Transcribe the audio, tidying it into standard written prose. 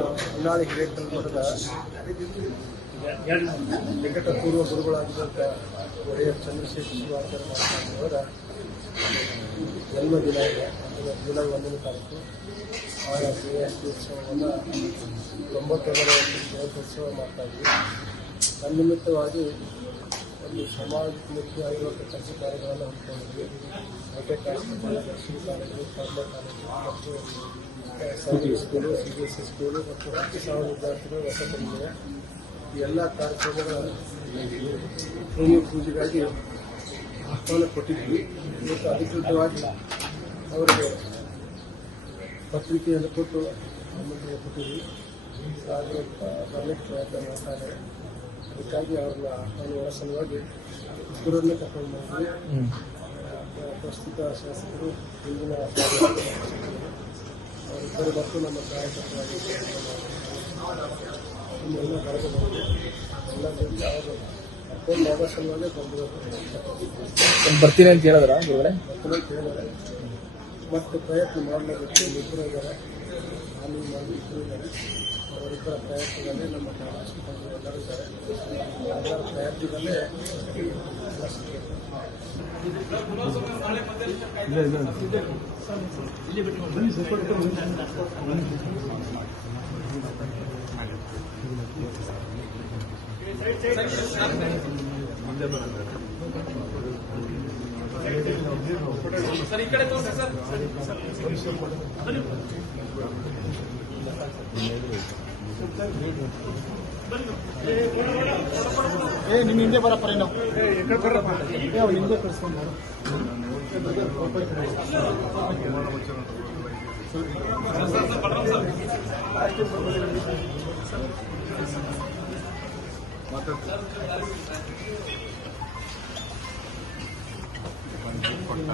ಹೊನ್ನಾಳಿ ಹಿರೇಕಲ್ಮಠದ ನಿಕಟಪೂರ್ವ ಗುರುಗಳಾಗಿದ್ದಂಥ ಒಡೆಯರ್ ಚಂದ್ರಶೇಖರ ಶಿವಾಚಾರ್ಯ ಅವರ ಜನ್ಮದಿನ ಇದೆ. ಜುಲೈ 1ನೇ ತಾರೀಕು ಅವರ ಜಯಂತ್ಯೋತ್ಸವವನ್ನು 90ನೇ ಜಯಂತ್ಯೋತ್ಸವ ಮಾಡ್ತಾಯಿದ್ವಿ. ತನ್ನಿಮಿತ್ತವಾಗಿ ಒಂದು ಸಮಾಜಮುಖಿ ಆಗಿರುವಂಥ ಕೆಲಸ ಕಾರ್ಯಗಳನ್ನು ಹಮ್ಮಿಕೊಂಡಿದ್ವಿ. ಕಾಲೇಜು, ದರ್ಶನ ಕಾಲೇಜು, ಕಾಲೇಜು ಮತ್ತು ಸರ್ಕಾರಿ ಸ್ಕೂಲು, CBSE ಸ್ಕೂಲು ಮತ್ತು 10,000 ವಿದ್ಯಾರ್ಥಿಗಳು ವಸತಿಗಳಿವೆ. ಈ ಎಲ್ಲ ಕಾರ್ಯಕ್ರಮಗಳ ಭೂಮಿ ಪೂಜೆಗಾಗಿ ಆಹ್ವಾನ ಕೊಟ್ಟಿದ್ವಿ. ಮತ್ತು ಅಧಿಕೃತವಾಗಿ ಅವರಿಗೆ ಪತ್ರಿಕೆಯನ್ನು ಕೊಟ್ಟು ಆಮಂತ್ರಣ ಕೊಟ್ಟಿದ್ವಿ. ಬರಲಿಕ್ಕೆ ಪ್ರಯತ್ನ ಮಾಡ್ತಾರೆ. ಅದಕ್ಕಾಗಿ ಅವ್ರನ್ನ ಆಹ್ವಾನ ಸಲುವಾಗಿ ಗುರುರನ್ನೇ ಕರ್ಕೊಂಡು ಬಂದ್ವಿ. ಪ್ರಸ್ತುತ ಶಾಸಕರು, ಹಿಂದಿನ ಅವರಿಬ್ಬರು ಮತ್ತು ನಮ್ಮ ಕಾರ್ಯಕರ್ತರಾಗಿ ಇನ್ನೆಲ್ಲ ಹೊರಗೆ ಬಂದಿದೆ. ಎಲ್ಲ ಜೊತೆ ಅವರು ಕರ್ಕೊಂಡು ಹೋಗೋ ಸಲುವಾಗಿ ಬರ್ತೀನಿ ಅಂತ ಹೇಳಿದ್ರ ಬರ್ತೀನಿ ಅಂತ ಹೇಳಿದ್ದಾರೆ. ಮತ್ತು ಪ್ರಯತ್ನ ಮಾಡಲೇಬೇಕು. ಇಬ್ಬರು ಇದ್ದಾರೆ, ನಾನು ಮಾಡಿ ಇಬ್ಬರು ಇದ್ದಾರೆ. ಅವರಿಬ್ಬರ ಪ್ರಯತ್ನದಲ್ಲೇ ನಮ್ಮ ರಾಷ್ಟ್ರಪತಿ ಎಲ್ಲರೂ ಇದ್ದಾರೆ. ಎಲ್ಲರ ಪ್ರಯತ್ನದಲ್ಲೇ ಸರ್ ಈ ಕಡೆ ತೋರಿಸಿ ಸರ್. ನಿಮ್ಮ ಹಿಂದೆ ಬರಪ್ಪ ನಾವು ಹಿಂದೆ ಕಳಿಸ್ಕೊಂಡು